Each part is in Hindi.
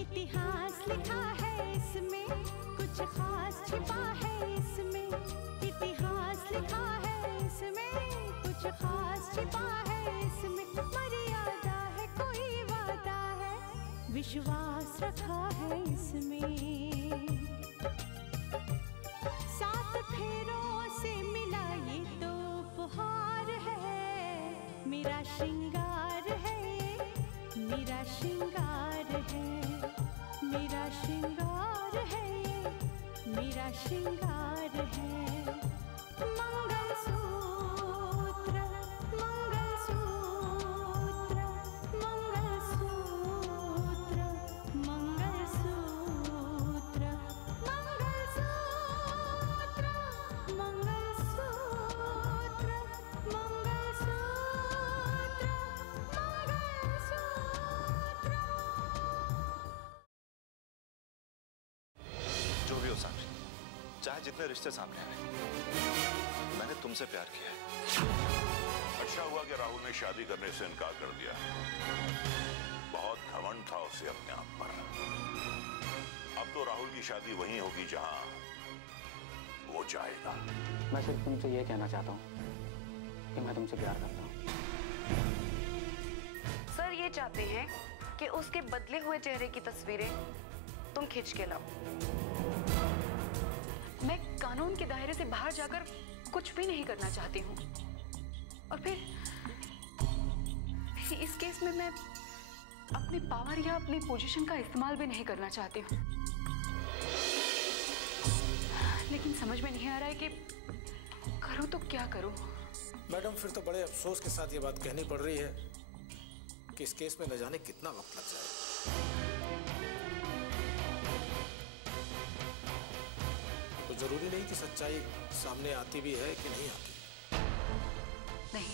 इतिहास लिखा है इसमें, कुछ खास छिपा है इसमें। इतिहास लिखा है इसमें, कुछ खास छिपा है इसमें। मर्यादा है, कोई वादा है, विश्वास रखा है इसमें। सात फेरों से मिला ये तो उपहार है, मेरा श्रृंगार है, मेरा श्रृंगार है, मेरा श्रृंगार है, मेरा श्रृंगार है। मंगलसूत्र, मंगलसूत्र, मंगलसूत्र, मंगलसूत्र, मंगलसूत्र, मंगलसूत्र, मंगलसूत्र। जो भी हो साक्षी, चाहे जितने रिश्ते सामने आए, मैंने तुमसे प्यार किया है। अच्छा हुआ कि राहुल ने शादी करने से इनकार कर दिया। बहुत घमंड था उसे अपने आप पर। अब तो राहुल की शादी वहीं होगी जहां वो चाहेगा। मैं सिर्फ तुमसे ये कहना चाहता हूँ कि मैं तुमसे प्यार करता हूँ। सर ये चाहते हैं कि उसके बदले हुए चेहरे की तस्वीरें तुम खींच के लाओ। मैं कानून के दायरे से बाहर जाकर कुछ भी नहीं करना चाहती हूँ, और फिर इस केस में मैं अपनी पावर या अपनी पोजीशन का इस्तेमाल भी नहीं करना चाहती हूँ। लेकिन समझ में नहीं आ रहा है कि करूँ तो क्या करूँ। मैडम, फिर तो बड़े अफसोस के साथ ये बात कहनी पड़ रही है कि इस केस में न जाने कितना वक्त लग जाए। तो जरूरी नहीं कि सच्चाई सामने आती भी है कि नहीं आती। नहीं,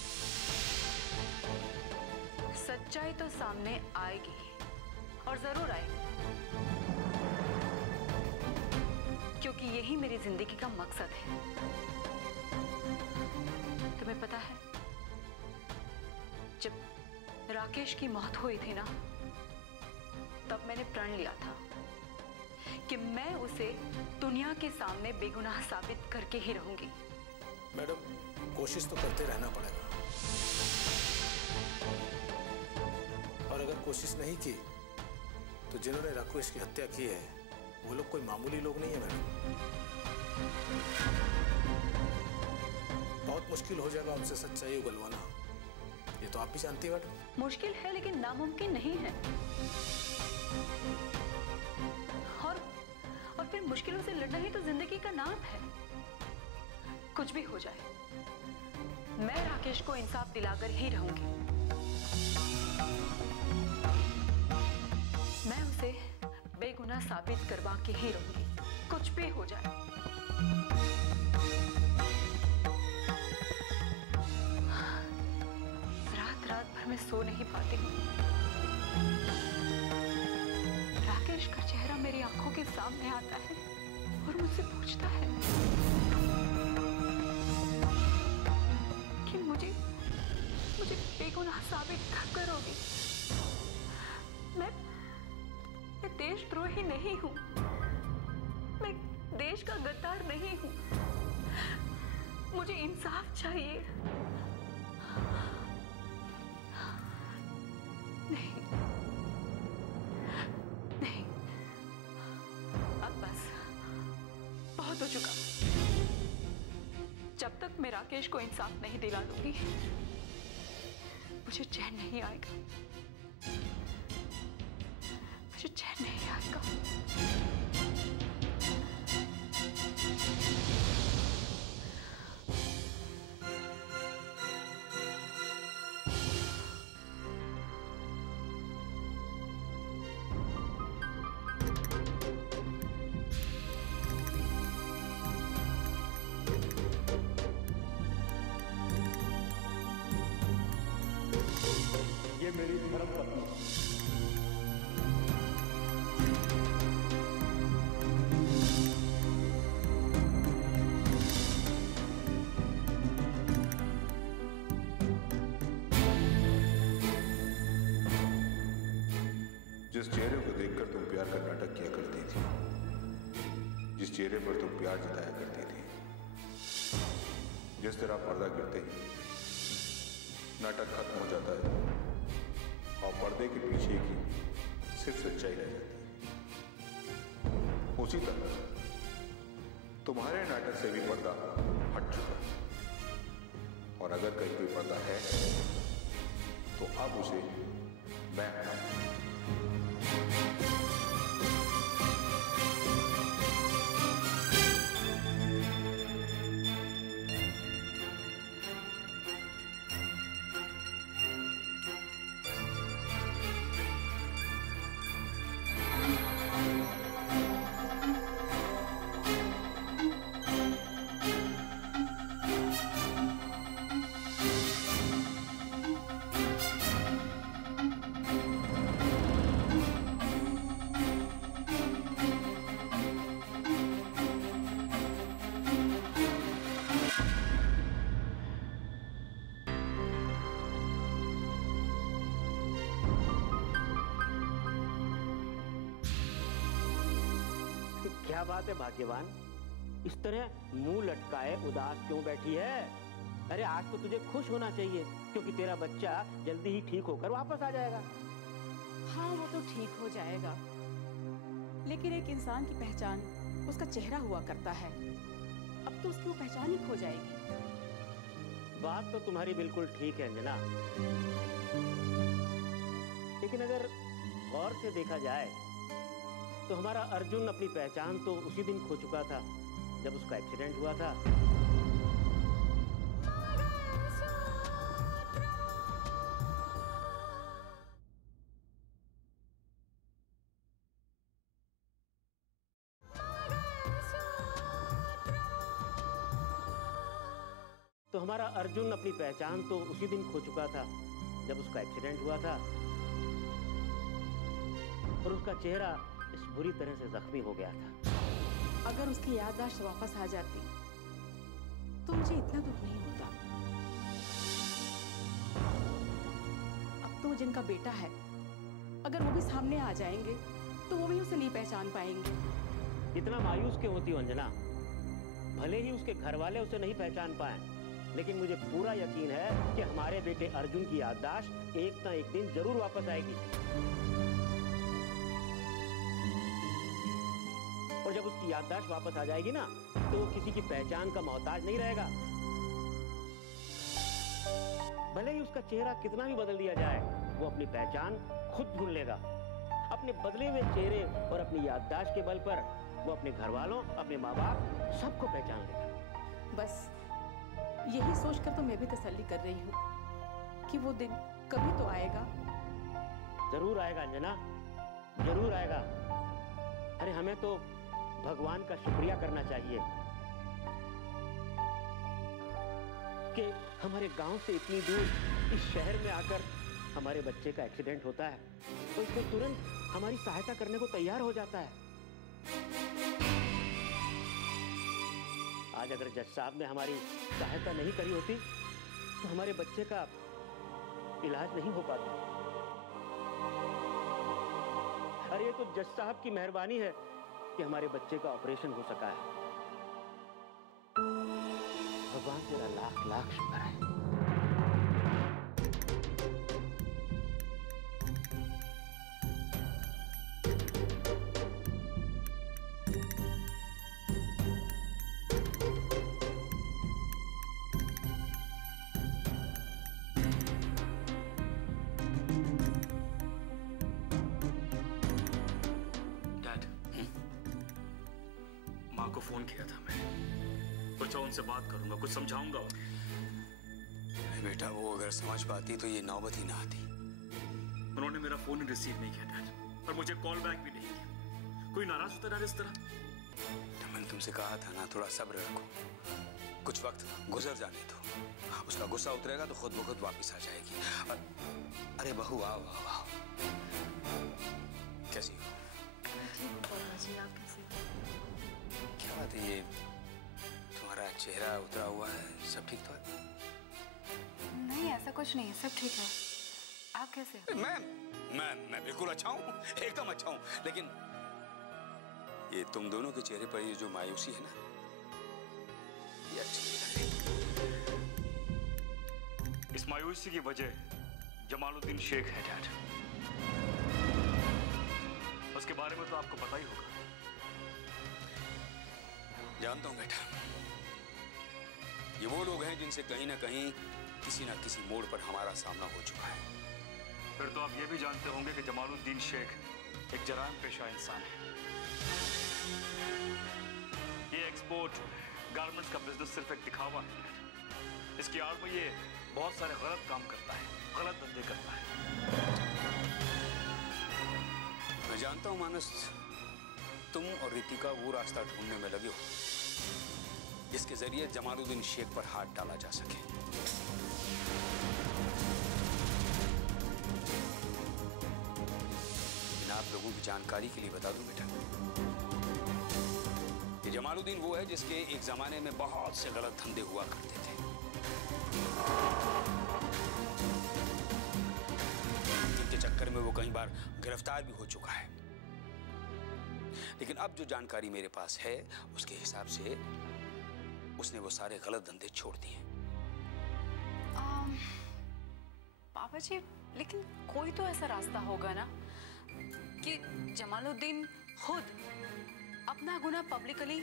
सच्चाई तो सामने आएगी, और जरूर आएगी, क्योंकि यही मेरी जिंदगी का मकसद है। तुम्हें पता है, जब राकेश की मौत हुई थी ना, तब मैंने प्रण लिया था कि मैं उसे दुनिया के सामने बेगुनाह साबित करके ही रहूंगी। मैडम, कोशिश तो करते रहना पड़ेगा, और अगर कोशिश नहीं की तो जिन्होंने राकेश की हत्या की है वो लोग कोई मामूली लोग नहीं है मैडम। बहुत मुश्किल हो जाएगा उनसे सच्चाई उगलवाना, ये तो आप भी जानती हैं मैडम। मुश्किल है लेकिन नामुमकिन नहीं है। और फिर मुश्किलों से लड़ना ही तो जिंदगी का नाम है। कुछ भी हो जाए, मैं राकेश को इंसाफ दिलाकर ही रहूंगी। मैं उसे बेगुनाह साबित करवा के ही रहूंगी, कुछ भी हो जाए। रात रात भर मैं सो नहीं पाती हूँ। राकेश का चेहरा मेरी आंखों के सामने आता है और मुझसे पूछता है कि मुझे बेगुनाह साबित कब करोगी। मैं देशद्रोही नहीं हूं, मैं देश का गद्दार नहीं हूं। मुझे इंसाफ चाहिए। नहीं, नहीं, अब बस बहुत हो चुका। जब तक मैं राकेश को इंसाफ नहीं दिला दूंगी, मुझे चैन नहीं आएगा, मुझे चैन नहीं आएगा। ये मेरी धर्मपत्नी जिस चेहरे को देखकर तुम प्यार का नाटक किया करती थी, जिस चेहरे पर तुम प्यार जताया करती थी, जिस तरह पर्दा गिरते ही नाटक खत्म हो जाता है और पर्दे के पीछे की सिर्फ सच्चाई रह जाती है, उसी तरह तुम्हारे नाटक से भी पर्दा हट चुका है। और अगर कहीं कोई पर्दा है तो अब उसे मैं हटाऊं। क्या बात है भाग्यवान, इस तरह मुंह लटकाए उदास क्यों बैठी है? अरे आज तो तुझे खुश होना चाहिए क्योंकि तेरा बच्चा जल्दी ही ठीक होकर वापस आ जाएगा। हाँ वो तो ठीक हो जाएगा, लेकिन एक इंसान की पहचान उसका चेहरा हुआ करता है। अब तो उसकी वो पहचान ही खो जाएगी। बात तो तुम्हारी बिल्कुल ठीक है अंजना, लेकिन अगर गौर से देखा जाए तो हमारा अर्जुन अपनी पहचान तो उसी दिन खो चुका था जब उसका एक्सीडेंट हुआ था। तो हमारा अर्जुन अपनी पहचान तो उसी दिन खो चुका था जब उसका एक्सीडेंट हुआ था और उसका चेहरा इस बुरी तरह से जख्मी हो गया था। अगर उसकी याददाश्त वापस आ जाती तो मुझे इतना दुख नहीं होता। अब तो जिनका बेटा है, अगर वो भी सामने आ जाएंगे तो वो भी उसे नहीं पहचान पाएंगे। इतना मायूस क्यों होती हो अंजना? भले ही उसके घर वाले उसे नहीं पहचान पाए, लेकिन मुझे पूरा यकीन है कि हमारे बेटे अर्जुन की याददाश्त एक न एक दिन जरूर वापस आएगी। और जब उसकी याददाश्त वापस आ जाएगी ना, तो वो किसी की पहचान का मोहताज नहीं रहेगा। भले ही उसका चेहरा कितना भी बदल दिया जाए, वो अपनी पहचान खुद भूल लेगा। अपने बदले हुए चेहरे और अपनी याददाश्त के बल पर वो अपने घर वालों, अपने माँ बाप सबको पहचान लेगा। बस यही सोचकर तो मैं भी तसल्ली कर रही हूँ कि वो दिन कभी तो आएगा। जरूर आएगा अंजना, जरूर आएगा। अरे हमें तो भगवान का शुक्रिया करना चाहिए कि हमारे गांव से इतनी दूर इस शहर में आकर हमारे बच्चे का एक्सीडेंट होता है तो इसमें तुरंत हमारी सहायता करने को तैयार हो जाता है। आज अगर जज साहब ने हमारी सहायता नहीं करी होती तो हमारे बच्चे का इलाज नहीं हो पाता। अरे ये तो जज साहब की मेहरबानी है कि हमारे बच्चे का ऑपरेशन हो सका है। भगवान तेरा लाख लाख शुक्र है। को फोन किया था मैं, सोचा उनसे बात करूंगा, कुछ समझाऊंगा। बेटा वो अगर समझ पाती तो ये नौबत ही ना आती। उन्होंने मेरा फोन ही रिसीव नहीं किया डैड, और मुझे कॉल बैक भी नहीं किया। कोई नाराज होता डैड इस तरह? तो मैंने तुमसे कहा था ना, थोड़ा सब्र रखो, कुछ वक्त गुजर जाने दो। उसका गुस्सा उतरेगा तो खुद ब खुद वापिस आ जाएगी। अरे बहू आओ आओ आओ, कैसी हो? आप कैसे? क्या बात है, ये तुम्हारा चेहरा उतरा हुआ है, सब ठीक तो है? नहीं ऐसा कुछ नहीं है, सब ठीक है। आप कैसे हो? मैं बिल्कुल अच्छा हूँ, एकदम अच्छा हूँ, लेकिन ये तुम दोनों के चेहरे पर ये जो मायूसी है ना, ये अच्छी नहीं लग इस मायूसी की वजह जमालुद्दीन शेख है डैड। उसके बारे में तो आपको पता ही होगा। जानता हूं बेटा, ये वो लोग हैं जिनसे कहीं ना कहीं किसी ना किसी मोड़ पर हमारा सामना हो चुका है। फिर तो आप ये भी जानते होंगे कि जमालुद्दीन शेख एक जराइम पेशा इंसान है। ये एक्सपोर्ट गारमेंट्स का बिजनेस सिर्फ एक दिखावा नहीं है, इसकी आड़ में ये बहुत सारे गलत काम करता है, गलत धंधे करता है। मैं जानता हूं मानस, तुम और रितिका वो रास्ता ढूंढने में लगे हो जिसके जरिए जमालुद्दीन शेख पर हाथ डाला जा सके। लेकिन आप लोगों की जानकारी के लिए बता दूं बेटा, ये जमालुद्दीन वो है जिसके एक जमाने में बहुत से गलत धंधे हुआ करते थे। जिनके चक्कर में वो कई बार गिरफ्तार भी हो चुका है। लेकिन अब जो जानकारी मेरे पास है उसके हिसाब से उसने वो सारे गलत धंधे छोड़ दिए। पापा जी, लेकिन कोई तो ऐसा रास्ता होगा ना कि जमालुद्दीन खुद अपना गुनाह पब्लिकली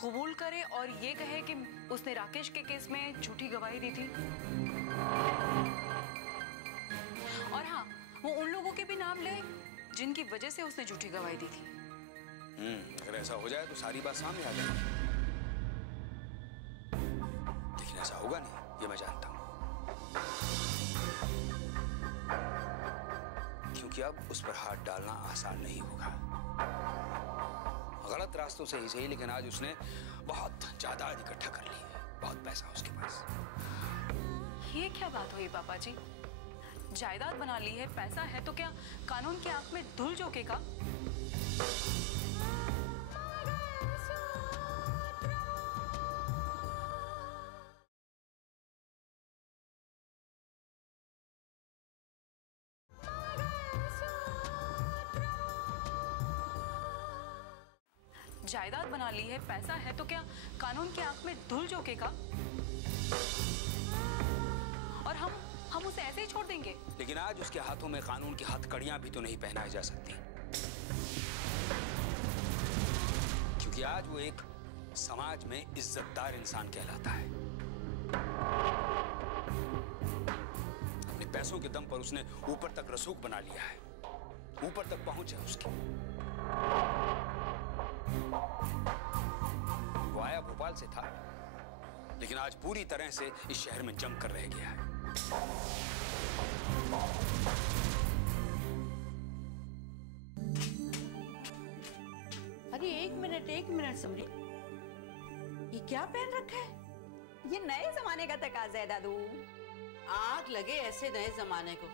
कबूल करे और ये कहे कि उसने राकेश के केस में झूठी गवाही दी थी। और हाँ, वो उन लोगों के भी नाम ले जिनकी वजह से उसने झूठी गवाही दी थी। अगर ऐसा हो जाए तो सारी बात सामने आ जाएगी, लेकिन ऐसा होगा नहीं, ये मैं जानता हूं, क्योंकि अब उस पर हाथ डालना आसान नहीं होगा। गलत रास्तों से ही सही, लेकिन आज उसने बहुत जायदाद इकट्ठा कर ली है, बहुत पैसा उसके पास। ये क्या बात हुई पापा जी? जायदाद बना ली है, पैसा है, तो क्या कानून की आंख में धूल झोंकेगा? जायदाद बना ली है, पैसा है, तो क्या कानून की आंख में धूल झोंकेगा? और हम उसे ऐसे ही छोड़ देंगे? लेकिन आज उसके हाथों में कानून की हथकड़ियां भी तो नहीं पहनाई जा सकती, क्योंकि आज वो एक समाज में इज्जतदार इंसान कहलाता है। अपने पैसों के दम पर उसने ऊपर तक रसूख बना लिया है, ऊपर तक पहुंच है उसकी। वो आया भोपाल से था, लेकिन आज पूरी तरह से इस शहर में जंग कर रह गया है। अरे एक मिनट समरी, ये क्या पहन रखा है? ये नए जमाने का तकाजा है दादू। आग लगे ऐसे नए जमाने को।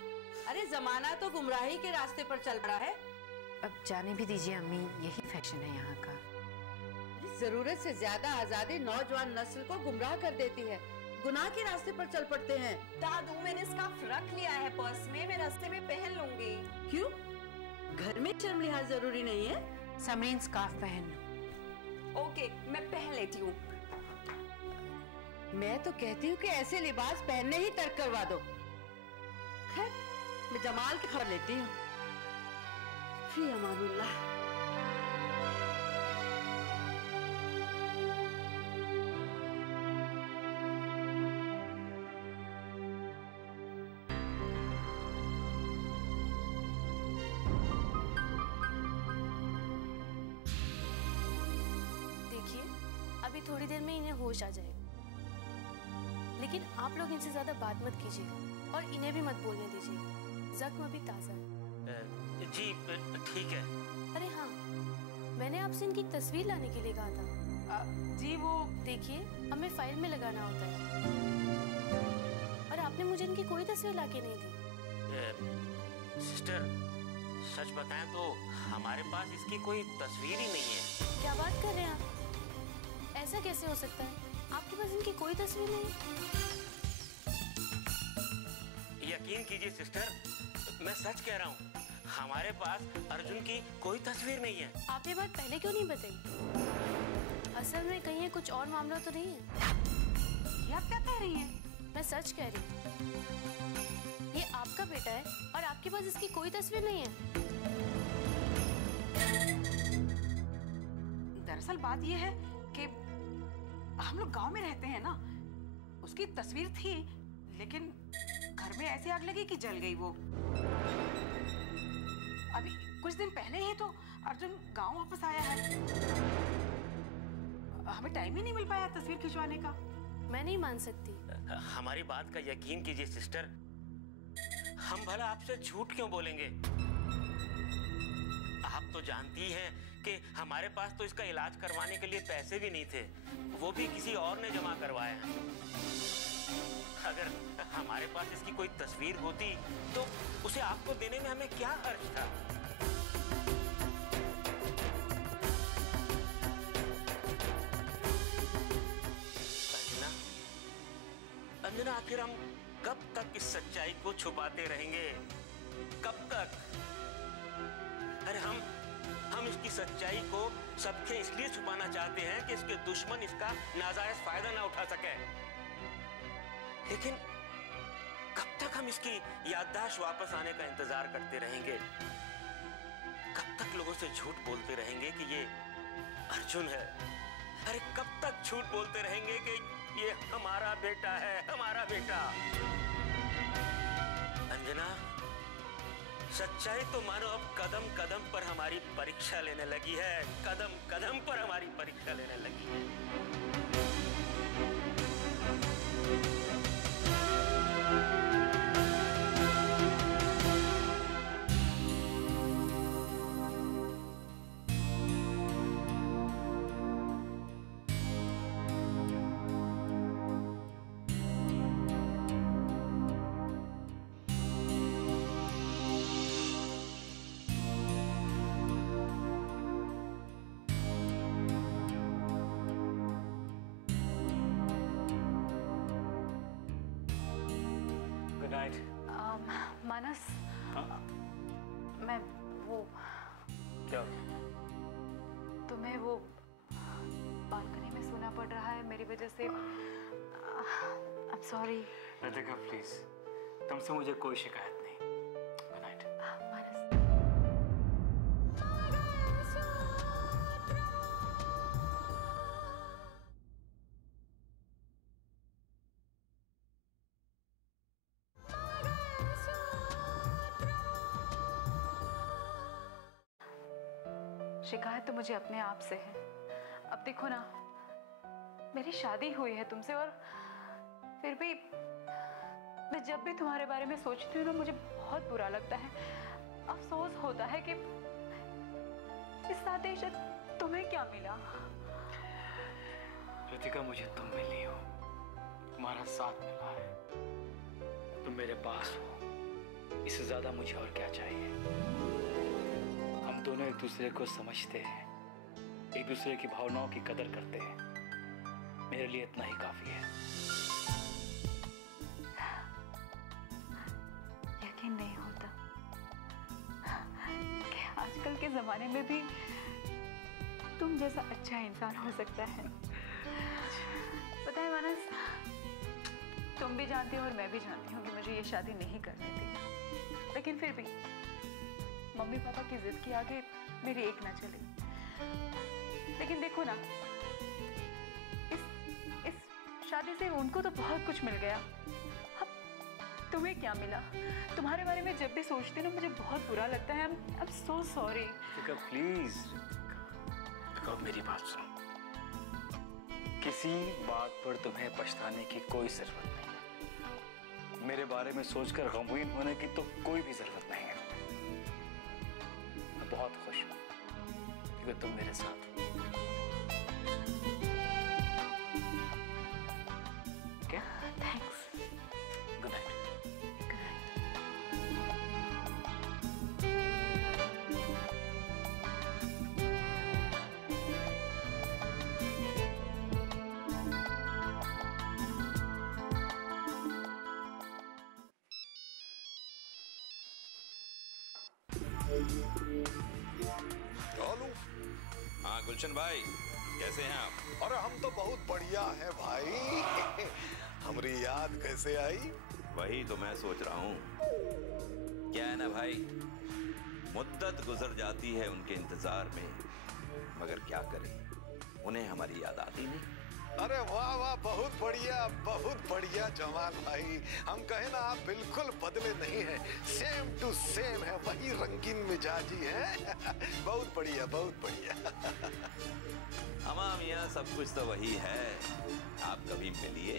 अरे जमाना तो गुमराही के रास्ते पर चल रहा है। अब जाने भी दीजिए अम्मी, यही फैशन है यहाँ का। जरूरत से ज्यादा आजादी नौजवान नस्ल को गुमराह कर देती है, गुनाह के रास्ते पर चल पड़ते हैं। दादू, मैंने स्कार्फ रख लिया है पर्स में, मैं रास्ते में पहन लूंगी। क्यों? घर में शर्म लिहाज जरूरी नहीं है? समरीन स्कार्फ पहन लो। ओके, मैं पहन लेती हूँ। मैं तो कहती हूँ कि ऐसे लिबास पहनने ही तर्क करवा दो। खैर, मैं जमाल की खबर लेती हूँ। फी अमानुल्लाह। अभी थोड़ी देर में इन्हें होश आ जाएगा, लेकिन आप लोग इनसे ज्यादा बात मत कीजिएगा और इन्हें भी मत बोलने दीजिएगा। जख्म अभी ताजा है। जी ठीक है। अरे हाँ, मैंने आपसे इनकी तस्वीर लाने के लिए कहा था। जी वो देखिए, हमें फाइल में लगाना होता है और आपने मुझे इनकी कोई तस्वीर लाके नहीं दी। सिस्टर, सच बताएं तो हमारे पास इसकी कोई तस्वीर ही नहीं है। क्या बात कर रहे हैं आप? ऐसा कैसे हो सकता है? आपके पास इनकी कोई तस्वीर नहीं? यकीन कीजिए सिस्टर, मैं सच कह रहा हूँ, हमारे पास अर्जुन की कोई तस्वीर नहीं है। आप ये बात पहले क्यों नहीं बताई? असल में कहीं कुछ और मामला तो नहीं है? ये आप क्या कह रही हैं? मैं सच कह रही हूँ। ये आपका बेटा है और आपके पास इसकी कोई तस्वीर नहीं है। दरअसल बात ये है कि हम लोग गांव में रहते हैं ना, उसकी तस्वीर थी लेकिन घर में ऐसी आग लगी कि जल गई वो। अभी कुछ दिन पहले ही तो अर्जुन गांव वापस आया है, हमें टाइम ही नहीं मिल पाया तस्वीर खिंचवाने का। मैं नहीं मान सकती। हमारी बात का यकीन कीजिए सिस्टर, हम भला आपसे झूठ क्यों बोलेंगे? आप तो जानती हैं कि हमारे पास तो इसका इलाज करवाने के लिए पैसे भी नहीं थे, वो भी किसी और ने जमा करवाया है। अगर हमारे पास इसकी कोई तस्वीर होती तो उसे आपको देने में हमें क्या हर्ज था? अंजना, अंजना, आखिर हम कब तक इस सच्चाई को छुपाते रहेंगे? कब तक? अरे हम इसकी सच्चाई को सबके इसलिए छुपाना चाहते हैं कि इसके दुश्मन इसका नाजायज फायदा ना उठा सके। लेकिन कब तक हम इसकी याददाश्त वापस आने का इंतजार करते रहेंगे? कब तक लोगों से झूठ बोलते रहेंगे कि ये अर्जुन है? अरे कब तक झूठ बोलते रहेंगे कि ये हमारा बेटा है, हमारा बेटा? अंजना, सच्चाई तो मानो अब कदम कदम पर हमारी परीक्षा लेने लगी है, कदम कदम पर हमारी परीक्षा लेने लगी है। मानस, मैं वो क्या? तुम्हें वो बालकनी में सोना पड़ रहा है मेरी वजह से। I'm sorry। रितिका प्लीज, तुमसे मुझे कोई शिकायत नहीं। Good night. शिकायत तो मुझे अपने आप से है। अब देखो ना, मेरी शादी हुई है तुमसे और फिर भी मैं जब भी तुम्हारे बारे में सोचती हूँ ना, मुझे बहुत बुरा लगता है। अफसोस होता है कि इस साथ तुम्हें क्या मिला। रितिका, मुझे तुम मिली हो, तुम्हारा साथ मिला है, तुम मेरे पास हो, इससे ज्यादा मुझे और क्या चाहिए? हम दोनों एक दूसरे को समझते हैं, एक दूसरे की भावनाओं की कदर करते हैं। मेरे लिए इतना ही काफी है। यकीन नहीं होता कि आजकल के जमाने में भी तुम जैसा अच्छा इंसान हो सकता है। पता है मानस, तुम भी जानती हो और मैं भी जानती हूँ कि मुझे ये शादी नहीं करनी थी, लेकिन फिर भी मम्मी पापा की जिद के आगे मेरी एक ना चली। लेकिन देखो ना, इस शादी से उनको तो बहुत कुछ मिल गया, अब तुम्हें क्या मिला? तुम्हारे बारे में जब भी सोचती हूँ ना, मुझे बहुत बुरा लगता है। I'm so sorry। प्लीज देखो, मेरी बात सुनो। किसी बात पर तुम्हें पछताने की कोई जरूरत नहीं। मेरे बारे में सोचकर गमगीन होने की तो कोई भी जरूरत नहीं है। मैं बहुत खुश हूं क्योंकि तुम मेरे साथ हो। क्या? थैंक्स। Good night. राहुल। हाँ गुलशन भाई, कैसे हैं आप? अरे हम तो बहुत बढ़िया हैं भाई। हमारी याद कैसे आई? वही तो मैं सोच रहा हूँ। क्या है ना भाई, मुद्दत गुजर जाती है उनके इंतजार में, मगर क्या करें, उन्हें हमारी याद आती नहीं। अरे वाह वाह, बहुत बढ़िया जमाल भाई। हम कहें ना, आप बिल्कुल बदले नहीं हैं, सेम टू सेम है, वही रंगीन मिजाजी है। बहुत बढ़िया। हमा मियाँ सब कुछ तो वही है। आप कभी मिलिए,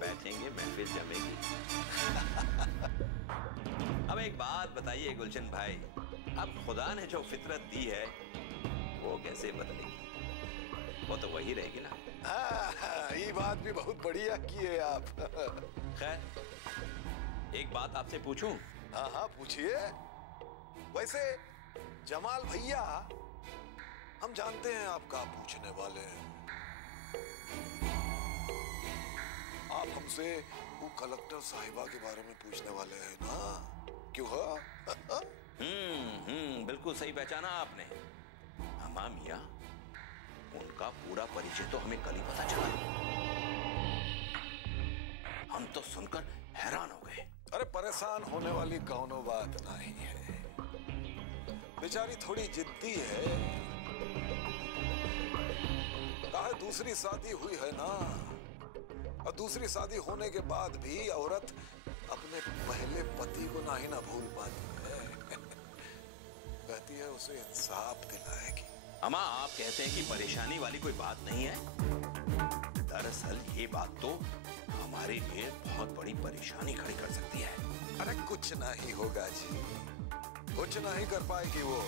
बैठेंगे, महफिल जमेगी। अब एक बात बताइए गुलशन भाई, अब खुदा ने जो फितरत दी है वो कैसे बदलेगी? वो तो वही रहेगी ना। हाँ, ये बात भी बहुत बढ़िया की है आप। खैर, एक बात आपसे पूछूं? हाँ पूछिए। वैसे जमाल भैया, हम जानते हैं आप क्या पूछने वाले हैं। आप हमसे वो कलेक्टर साहिबा के बारे में पूछने वाले हैं ना? क्यों है? बिल्कुल सही पहचाना आपने। हमा मियाँ, उनका पूरा परिचय तो हमें कल ही पता चला। हम तो सुनकर हैरान हो गए। अरे परेशान होने वाली कौनो बात नहीं है, बेचारी थोड़ी जिद्दी है। कहा दूसरी शादी हुई है ना, और दूसरी शादी होने के बाद भी औरत अपने पहले पति को ना भूल पाती है। कहती है उसे इंसाफ दिलाएगी। अम्मा, आप कहते हैं कि परेशानी वाली कोई बात नहीं है। दरअसल ये बात तो हमारे लिए बहुत बड़ी परेशानी खड़ी कर सकती है। अरे कुछ नहीं होगा जी, कुछ नहीं कर पाएगी वो।